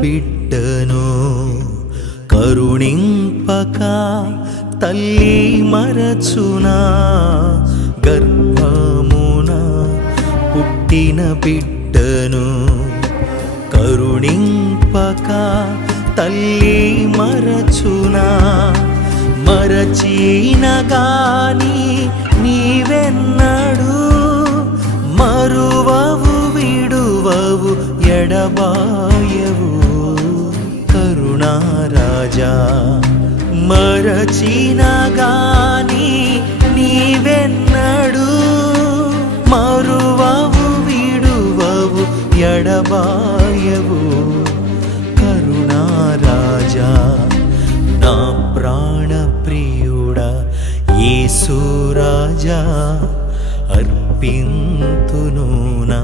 బిడ్డను కరుణింపక తల్లి మరచునా, గర్భమున పుట్టిన బిడ్డను కరుణింపక తల్లి మరచునా, మరచిన గాని నీవెన్నడు మరువవు విడువవు ఎడబాయవు కరుణారాజా. మరచిన గాని నీవెన్నడు మరువవు విడువవు ఎడబాయవు కరుణారాజా. నా ప్రాణ ప్రియుడా యేసు రాజా, అర్పింతును నా